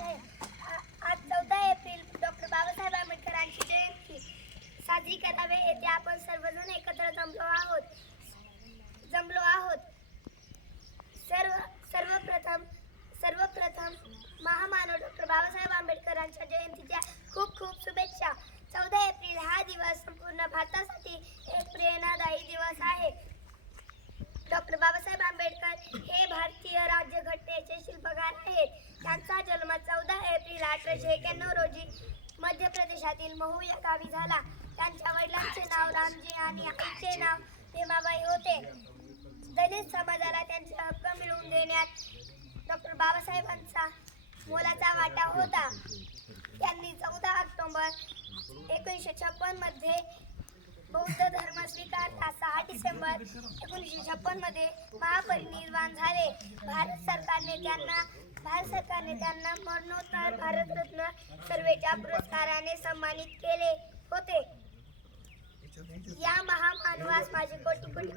आज चौदा April doctor Babasaheb आंबेडकरांची जयंती. साजरी करावे येथे आपण सर्वजण एकत्र जमलो आहोत. जमलो आहोत. सर्व सर्वप्रथम सर्वप्रथम महामानव डॉक्टर बाबासाहेब आंबेडकरांच्या जयंतीच्या खूप खूप शुभेच्छा. चौदा एप्रिल हा दिवस संपूर्ण भारतासाठी एक प्रेरणादायी दिवस आहे. डॉक्टर बाबासाहेब आंबेडकर हे भारतीय राज्यघटनेचे शिल्पकार आहेत. त्यांचा जन्म अठराशे एक्याण्णव रोजी मध्य प्रदेशातील महू या गावी झाला. त्यांच्या वडिलांचे नाव रामजी आणि आईचे नाव हेमाबाई होते. दलित समाजाला त्यांचे हक्क मिळवून देण्यात डॉक्टर बाबासाहेबांचा मोलाचा वाटा होता. त्यांनी चौदा ऑक्टोबर एकोणीसशे छप्पनमध्ये बौद्ध धर्म स्वीकारला सहा डिसेंबर एकोणीसशे छप्पनमध्ये महापरिनिर्वाण झाले. भारत सरकारने त्यांना भारत सरकारने त्यांना मरणोत्तर भारतरत्न सर्वेच्या पुरस्काराने सन्मानित केले होते. या महामानवास माझी कोटी कोटी